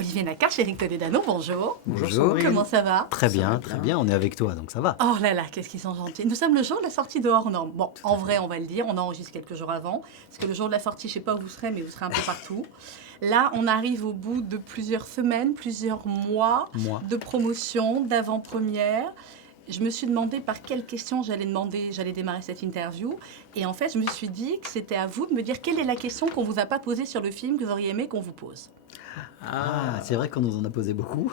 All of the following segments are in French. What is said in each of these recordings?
Olivier Nakache, Éric Toledano, bonjour. Bonjour Sandrine. Comment ça va? Très Ça bien, va très bien. bien, on est avec toi, donc ça va. Oh là là, qu'est-ce qu'ils sont gentils. Nous sommes le jour de la sortie de Hors Normes. Bon, en vrai, on va le dire, on enregistre quelques jours avant. Parce que le jour de la sortie, je ne sais pas où vous serez, mais vous serez un peu partout. Là, on arrive au bout de plusieurs semaines, plusieurs mois Moi. de promotion, d'avant-première. Je me suis demandé par quelles questions j'allais démarrer cette interview. Et en fait, je me suis dit que c'était à vous de me dire quelle est la question qu'on ne vous a pas posée sur le film que vous auriez aimé qu'on vous pose. C'est vrai qu'on nous en a posé beaucoup.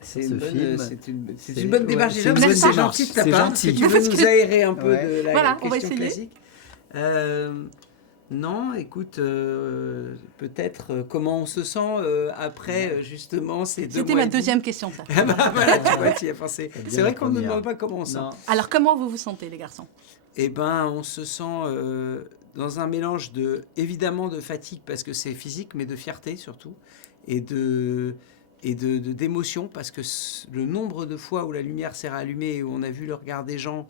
C'est ce une bonne, film, c'est une bonne démarche ouais, déjà, c'est parce une que bonne c'est gentil de ta démarche, part. c'est Est-ce que gentil. tu veux nous aérer un peu Ouais. de la Voilà, on va question essayer. classique. Non, écoute, peut-être comment on se sent après justement ces 2 C'était mois ma et demi. deuxième question, ça. Ah bah voilà, tu vois, tu y as pensé. C'est bien C'est vrai la qu'on ne nous première. demande pas comment on se sent. Non. Alors, comment vous vous sentez, les garçons? Eh ben, on se sent dans un mélange évidemment de fatigue parce que c'est physique, mais de fierté surtout, d'émotion parce que le nombre de fois où la lumière s'est rallumée et où on a vu le regard des gens,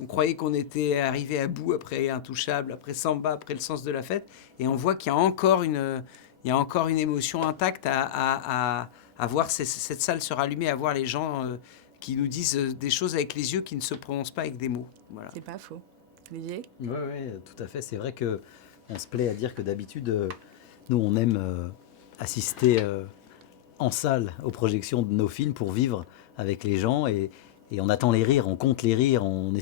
on croyait qu'on était arrivé à bout après Intouchable, après Samba, après Le Sens de la Fête, et on voit qu'il y a encore une émotion intacte à voir cette salle se rallumer, à voir les gens qui nous disent des choses avec les yeux qui ne se prononcent pas avec des mots. Voilà. C'est pas faux. Olivier? Oui, tout à fait. C'est vrai que on se plaît à dire que d'habitude, nous, on aime assister en salle aux projections de nos films pour vivre avec les gens et on attend les rires, on compte les rires, on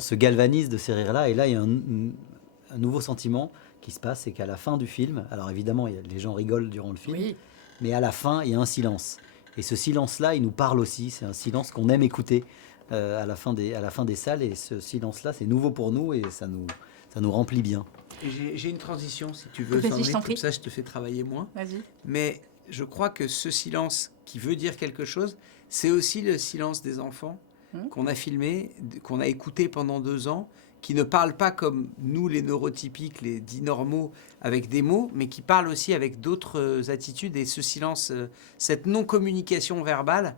se galvanise de ces rires-là. Et là, il y a un nouveau sentiment qui se passe, c'est qu'à la fin du film, alors évidemment, les gens rigolent durant le film, Oui. mais à la fin, il y a un silence. Et ce silence-là, il nous parle aussi. C'est un silence qu'on aime écouter à la fin des salles. Et ce silence-là, c'est nouveau pour nous et ça nous remplit bien. Et j'ai une transition, si tu veux, Vas-y, Sandrine, je t'en comme prie. ça je te fais travailler moins. Vas-y. Mais je crois que ce silence qui veut dire quelque chose, c'est aussi le silence des enfants qu'on a filmé, qu'on a écouté pendant 2 ans, qui ne parlent pas comme nous, les neurotypiques, les dits normaux, avec des mots, mais qui parlent aussi avec d'autres attitudes. Et ce silence, cette non-communication verbale,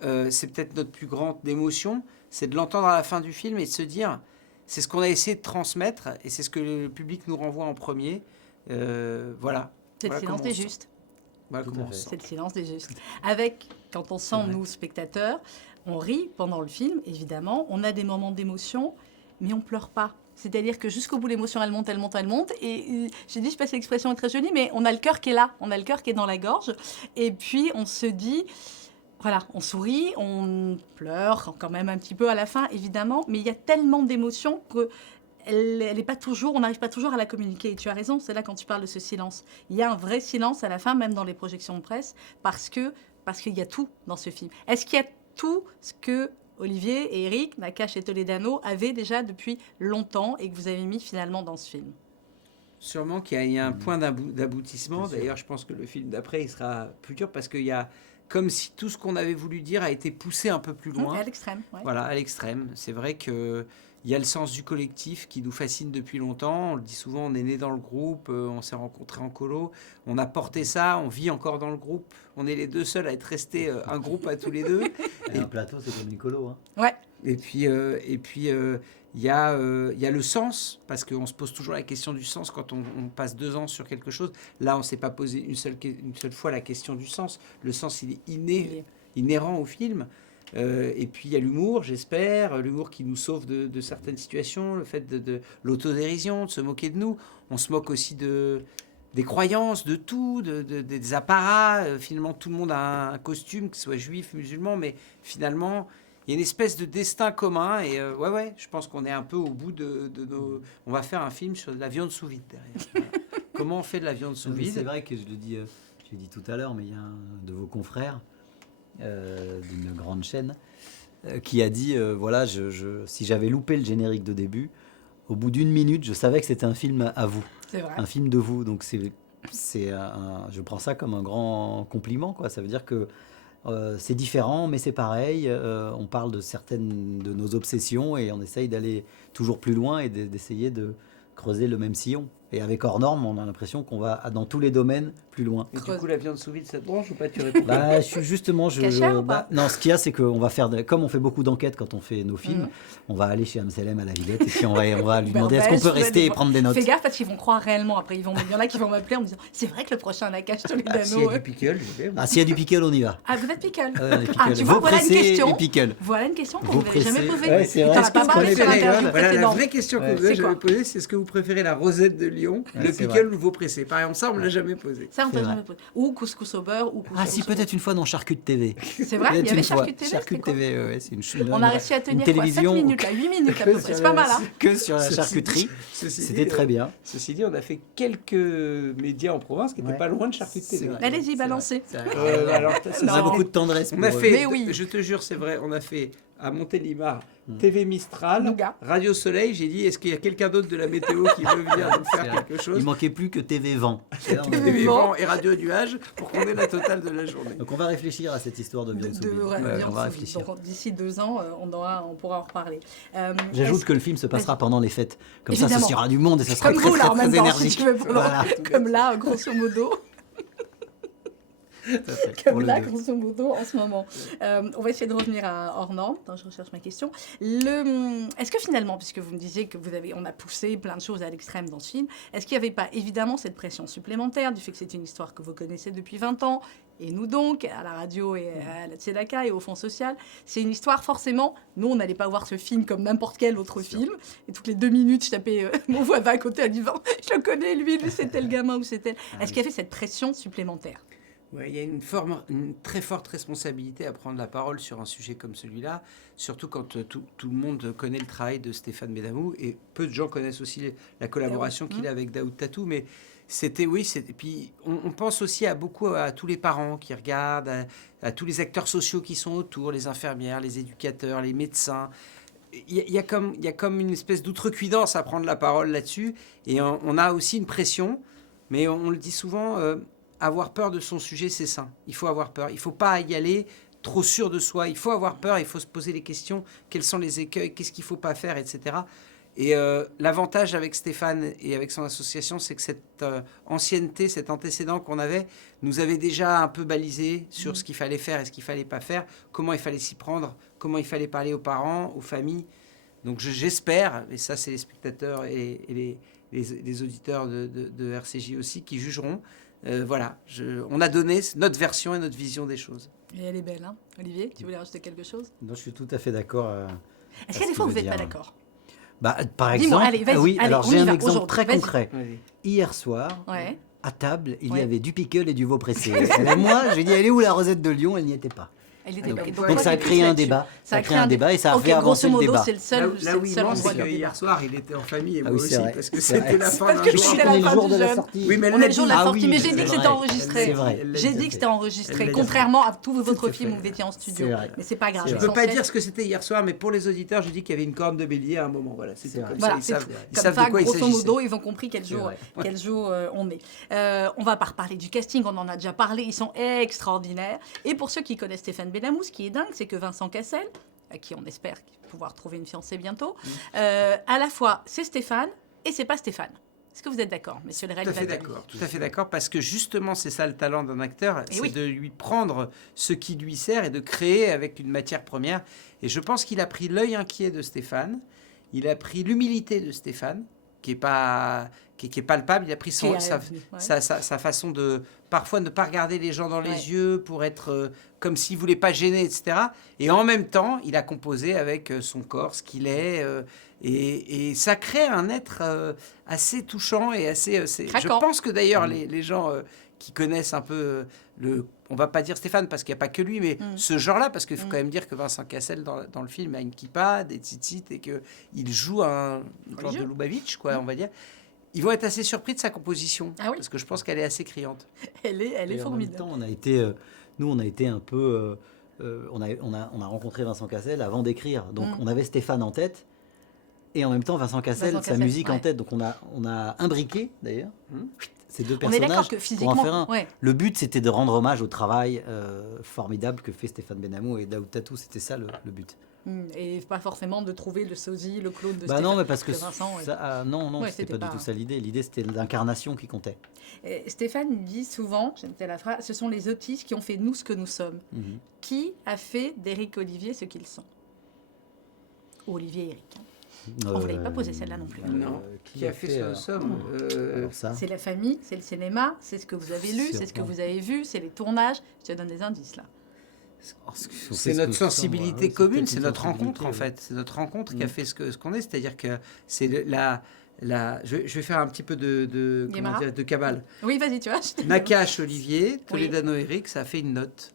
c'est peut-être notre plus grande émotion, c'est de l'entendre à la fin du film et de se dire, c'est ce qu'on a essayé de transmettre et c'est ce que le public nous renvoie en premier. Voilà. C'est le Voilà silence comment des on se sent. justes. Voilà Tout comment à on fait. se sent. C'est le silence des justes. Avec, quand on sent, vrai. nous, spectateurs, on rit pendant le film, évidemment. On a des moments d'émotion, mais on pleure pas. C'est-à-dire que jusqu'au bout, l'émotion, elle monte, elle monte, elle monte. Et j'ai dit, je sais pas si l'expression est très jolie, mais on a le cœur qui est là. On a le cœur qui est dans la gorge. Et puis, on se dit... Voilà, on sourit, on pleure quand même un petit peu à la fin, évidemment, mais il y a tellement d'émotions que elle est pas toujours, on n'arrive pas toujours à la communiquer. Et tu as raison, c'est là quand tu parles de ce silence. Il y a un vrai silence à la fin, même dans les projections de presse, parce qu'il y a tout dans ce film. Est-ce qu'il y a tout ce que Olivier et Éric, Nakache et Toledano avaient déjà depuis longtemps et que vous avez mis finalement dans ce film? Sûrement qu'il y a un point d'aboutissement. Bien sûr. D'ailleurs, je pense que le film d'après, il sera plus dur parce qu'il y a comme si tout ce qu'on avait voulu dire a été poussé un peu plus loin. À l'extrême, ouais. Voilà, à l'extrême. C'est vrai qu'il y a le sens du collectif qui nous fascine depuis longtemps. On le dit souvent, on est né dans le groupe, on s'est rencontrés en colo, on a porté ça, on vit encore dans le groupe. On est les 2 seuls à être restés un groupe à tous les 2. Et un plateau, c'est comme Nicolo. Hein. Ouais. Et puis, il y a le sens, parce qu'on se pose toujours la question du sens quand on passe 2 ans sur quelque chose. Là, on ne s'est pas posé une seule fois la question du sens. Le sens, il est inhérent au film. Et puis, il y a l'humour, j'espère, l'humour qui nous sauve de certaines situations, le fait de l'autodérision, de se moquer de nous. On se moque aussi des croyances, de tout, des apparats. Finalement, tout le monde a un costume, que ce soit juif, musulman, mais finalement... Il y a une espèce de destin commun et ouais, je pense qu'on est un peu au bout de nos... On va faire un film sur de la viande sous vide derrière. Voilà. Comment on fait de la viande sous Non, mais vide? c'est vrai que je l'ai dit tout à l'heure, mais il y a un de vos confrères d'une grande chaîne qui a dit voilà, si j'avais loupé le générique de début, au bout d'1 minute, je savais que c'était un film à vous, C'est vrai. un film de vous. Donc je prends ça comme un grand compliment, quoi. Ça veut dire que c'est différent, mais c'est pareil. On parle de certaines de nos obsessions et on essaye d'aller toujours plus loin et d'essayer de creuser le même sillon. Et avec hors norme, on a l'impression qu'on va dans tous les domaines plus loin. Et du coup, la viande sous vide, ça te branche ou pas? Tu réponds. Bah, justement, Cachère ou pas non, ce qu'il y a, c'est qu'on va faire, comme on fait beaucoup d'enquêtes quand on fait nos films, on va aller chez Amselem à la Villette et puis on va lui demander est-ce qu'on peut rester et prendre des notes. Fais gaffe parce qu'ils vont croire réellement. Après, il y en a qui vont m'appeler en me disant c'est vrai que le prochain Nakash S'il y Toledano. a du pickle, je vais. Ah, s'il y a du pickle, on y va. Ah, vous êtes pickle. Ah, tu vois, voilà une question. Et pickle. Voilà une question qu'on Vous ne vous avait jamais pressez. posée. Ouais, c'est vrai. T'en as Est-ce pas que vous parlé sur préférez, l'interview Voilà la précédente. vraie question que Ouais. vous avez C'est quoi jamais posée, c'est est-ce que vous préférez la rosette de Lyon, Ouais, le c'est pickle ou le veau pressé? Par exemple, ça, on ne l'a jamais posé. Ça, on t'a C'est jamais vrai. posé. Ou couscous au beurre, ou couscous Ah si, au peut-être une fois dans Charcut TV. C'est vrai, il y avait Charcut TV. Charcut c'était quoi TV, ouais, c'est une On a réussi à tenir quoi, 7 télévision minutes, là, 8 minutes à peu près. C'est pas mal, hein. que sur la Ceci charcuterie. dit- ceci C'était dit, très bien. Ceci dit, on a fait quelques médias en province qui n'étaient Ouais. pas loin de Charcut C'est TV. vrai. Allez-y, C'est balancez. vrai. C'est vrai. Alors, On a Non. beaucoup de tendresse on a pour eux. fait, Mais oui. je te jure, c'est vrai, on a fait à Montélimar, TV Mistral, Nougat. Radio Soleil. J'ai dit, est-ce qu'il y a quelqu'un d'autre de la météo qui veut venir nous C'est faire vrai. quelque chose? Il manquait plus que TV Vent. TV Vent et Radio Nuage pour qu'on ait la totale de la journée. Donc on va réfléchir à cette histoire de viande sous vide. ouais, Ouais, bien on va sûr. réfléchir. Donc, d'ici 2 ans, on pourra en reparler. J'ajoute Est-ce- que le film se passera pendant les fêtes. Comme ça, Évidemment. il y aura du monde et ça sera Comme très, vous, là, très, en même très temps, si énergique. tu veux, Voilà. comme là, grosso modo. Tout à fait. Comme Pour le là, deux. grosso modo, en ce moment. On va essayer de revenir à hors norme. Attends, je recherche ma question. Est-ce que finalement, puisque vous me disiez que on a poussé plein de choses à l'extrême dans ce film, est-ce qu'il n'y avait pas évidemment cette pression supplémentaire du fait que c'est une histoire que vous connaissez depuis 20 ans, et nous donc, à la radio et à la Tzedaka et au Fonds social, c'est une histoire forcément, nous on n'allait pas voir ce film comme n'importe quel autre film, et toutes les 2 minutes je tapais mon voisin à côté en disant je le connais, lui c'était le gamin ou c'était... Est-ce qu'il y avait cette pression supplémentaire? Ouais, il y a une très forte responsabilité à prendre la parole sur un sujet comme celui-là, surtout quand tout le monde connaît le travail de Stéphane Benamou, et peu de gens connaissent aussi la collaboration qu'il a avec Daoud Tatou, mais puis on pense aussi à tous les parents qui regardent, à tous les acteurs sociaux qui sont autour, les infirmières, les éducateurs, les médecins. Il y a comme une espèce d'outrecuidance à prendre la parole là-dessus, et on a aussi une pression, mais on le dit souvent... avoir peur de son sujet, c'est sain. Il faut avoir peur. Il ne faut pas y aller trop sûr de soi. Il faut avoir peur. Il faut se poser les questions. Quels sont les écueils? Qu'est-ce qu'il ne faut pas faire, etc. Et l'avantage avec Stéphane et avec son association, c'est que cette ancienneté, cet antécédent qu'on avait, nous avait déjà un peu balisé sur ce qu'il fallait faire et ce qu'il ne fallait pas faire, comment il fallait s'y prendre, comment il fallait parler aux parents, aux familles. Donc j'espère, et ça c'est les spectateurs et les auditeurs de RCJ aussi qui jugeront. Voilà, on a donné notre version et notre vision des choses. Et elle est belle, hein. Olivier, tu voulais rajouter quelque chose? Non, je suis tout à fait d'accord. Est-ce qu'il y a des fois où vous n'êtes pas d'accord? Bah, par Dis-moi, exemple, allez, vas-y, oui, allez, alors on j'ai y un va, exemple aujourd'hui, très vas-y. concret. Allez. Hier soir, Ouais. à table, il Ouais. y avait du pickle et du veau pressé. Et moi, j'ai dit, elle est où la rosette de Lyon? Elle n'y était pas. Elle était Donc, pas- donc toi, ça a tu créé pousses un là-dessus. débat. Ça a créé un dé- débat et ça a Ok, fait avancer grosso le modo, débat. c'est le seul, Là où il ment, endroit c'est de que débat. hier soir, il était en famille et moi oui, aussi, c'est vrai. parce que C'est c'était vrai. la C'est fin parce d'un que jour. c'était On la est le fin jour du de la jeûne. sortie. Oui, mais elle On l'a est le jour de dit. la Ah sortie, oui, mais j'ai dit c'est que c'était vrai. enregistré. C'est vrai. J'ai dit que c'était enregistré, Elle l'a dit. contrairement à tous vos autres à films fait. où vous étiez en studio. C'est vrai. Mais c'est pas grave. C'est Je ne peux pas l'essentiel- dire ce que c'était hier soir, mais pour les auditeurs, je dis qu'il y avait une corne de bélier à un moment. Voilà, c'est C'est tout vrai. comme Voilà, ça. c'est Ils tout. savent, ils Comme savent ça, de quoi il grosso s'agissait. modo, ils ont compris quel C'est jour, vrai. on est. On va pas reparler du casting, on en a déjà parlé, ils sont extraordinaires. Et pour ceux qui connaissent Stéphane Benamou, ce qui est dingue, c'est que Vincent Cassel, à qui on espère pouvoir trouver une fiancée bientôt, à la fois c'est Stéphane et c'est pas Stéphane. Est-ce que vous êtes d'accord, messieurs les Tout à fait réalisateurs? d'accord, tout à fait d'accord, parce que justement, c'est ça le talent d'un acteur, c'est oui. de lui prendre ce qui lui sert et de créer avec une matière première. Et je pense qu'il a pris l'œil inquiet de Stéphane, il a pris l'humilité de Stéphane, qui est palpable, il a pris Qui est sa revenu, ouais. sa façon de parfois ne pas regarder les gens dans les Ouais. yeux pour être comme s'il voulait pas gêner, etc. Et en même temps, il a composé avec son corps, ce qu'il est, et ça crée un être assez touchant et assez. Je Craquant. pense que d'ailleurs les gens qui connaissent un peu on va pas dire Stéphane parce qu'il n'y a pas que lui, mais ce genre-là, parce qu'il faut quand même dire que Vincent Cassel dans le film a une kippa, des tzitzit et qu'il joue un genre de Lubavitch, quoi, on va dire. Ils vont être assez surpris de sa composition, Ah oui. parce que je pense qu'elle est assez criante. Elle est Et en même formidable. temps, on a été un peu. On a rencontré Vincent Cassel avant d'écrire. Donc on avait Stéphane en tête. Et en même temps, Vincent Cassel, Vincent sa Cassel, musique en ouais. tête. Donc on a imbriqué, d'ailleurs. ces deux On est d'accord personnages que pour en physiquement, faire un. ouais. Le but, c'était de rendre hommage au travail formidable que fait Stéphane Benhamou et Daoud Tatou. C'était ça le but. Et pas forcément de trouver le sosie, le clone de Bah Stéphane, non, mais parce que de Vincent. Ouais. non, Ouais, c'était c'était pas du pas- tout ça l'idée. L'idée, c'était l'incarnation qui comptait. Et Stéphane il dit souvent, j'aime bien la phrase, ce sont les autistes qui ont fait de nous ce que nous sommes. Mhm. Qui a fait d'Éric Olivier ce qu'ils sont? Olivier et Éric. On vous l'avait pas posé celle-là non plus. Non. Qui a fait ce que nous sommes Alors ça, C'est la famille, c'est le cinéma, c'est ce que vous avez lu, c'est ce que vous avez vu, c'est les tournages. Je te donne des indices là. C'est notre sensibilité commune, c'est notre rencontre en fait. C'est notre rencontre qui a fait ce qu'on est. C'est-à-dire que c'est je vais faire un petit peu de Guémara. de cabale. Oui, vas-y, tu vois. Nakache Olivier, Toledano Eric, ça a fait une note.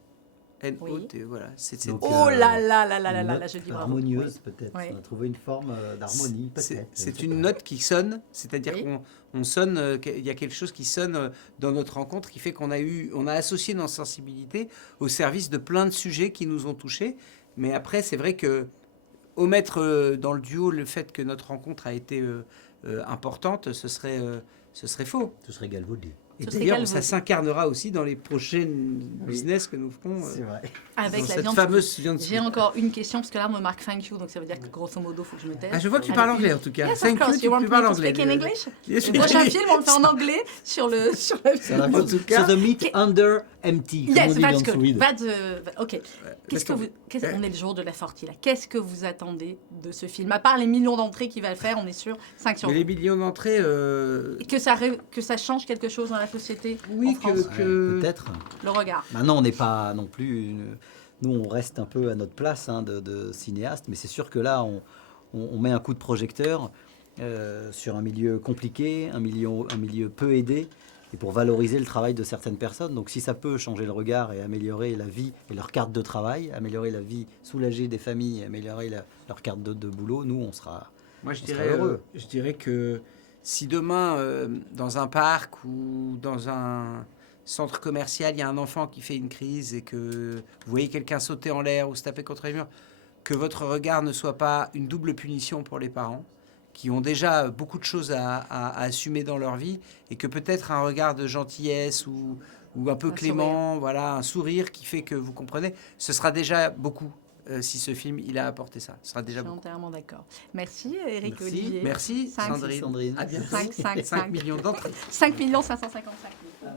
N-O-T, voilà. Donc, Oh là là là là là une là, note je dis bravo. harmonieuse Oui. peut-être. Oui. On a trouvé une forme d'harmonie. C'est peut-être. Je c'est sais une pas. note qui sonne, c'est-à-dire Oui. qu'on sonne, il y a quelque chose qui sonne dans notre rencontre qui fait qu'on a associé nos sensibilités au service de plein de sujets qui nous ont touchés. Mais après, c'est vrai que omettre dans le duo le fait que notre rencontre a été importante, ce serait faux. Ce serait galvaudé. Et Ce serait d'ailleurs, galvaudé. ça s'incarnera aussi dans les prochaines business que nous ferons. C'est vrai. Avec dans la cette viande. fameuse viande. J'ai encore une question parce que là, on me marque thank you, donc ça veut dire que grosso modo, il faut que je me taise. Ah, je vois que tu parles anglais en tout cas. Yes, of Thank you, course. tu You want parles me to anglais. speak in English? Yes, Le prochain film, on le fait en anglais sur la En tout cas, the meat under empty. comme on Yes, dit that's dans good. Sweden. Ok. laisse tomber. On est le jour de la sortie là. Qu'est-ce que vous attendez de ce film? À part les millions d'entrées qu'il va faire, on est sûr 5 sur Mais 10. les millions d'entrées, Et que ça change quelque chose dans la société oui, en France, Ouais, peut-être. le regard. Maintenant, on n'est pas non plus. Nous, on reste un peu à notre place de cinéaste, mais c'est sûr que là, on met un coup de projecteur sur un milieu compliqué, un milieu peu aidé, et pour valoriser le travail de certaines personnes. Donc, si ça peut changer le regard et améliorer la vie et leur carte de travail, améliorer la vie, soulager des familles, améliorer leur carte de boulot, nous, on sera. moi je on sera dirais, heureux. je dirais que si demain, dans un parc ou dans un centre commercial, il y a un enfant qui fait une crise et que vous voyez quelqu'un sauter en l'air ou se taper contre les murs, que votre regard ne soit pas une double punition pour les parents qui ont déjà beaucoup de choses à assumer dans leur vie et que peut-être un regard de gentillesse ou un peu Un clément, voilà, un sourire qui fait que vous comprenez, ce sera déjà beaucoup si ce film il a apporté ça. Ce sera Je déjà suis beaucoup. entièrement d'accord. Merci Eric Merci. Olivier. Merci Cinq. Sandrine. Sandrine. À bientôt. 5 5 millions d'entrées. 5 555 000.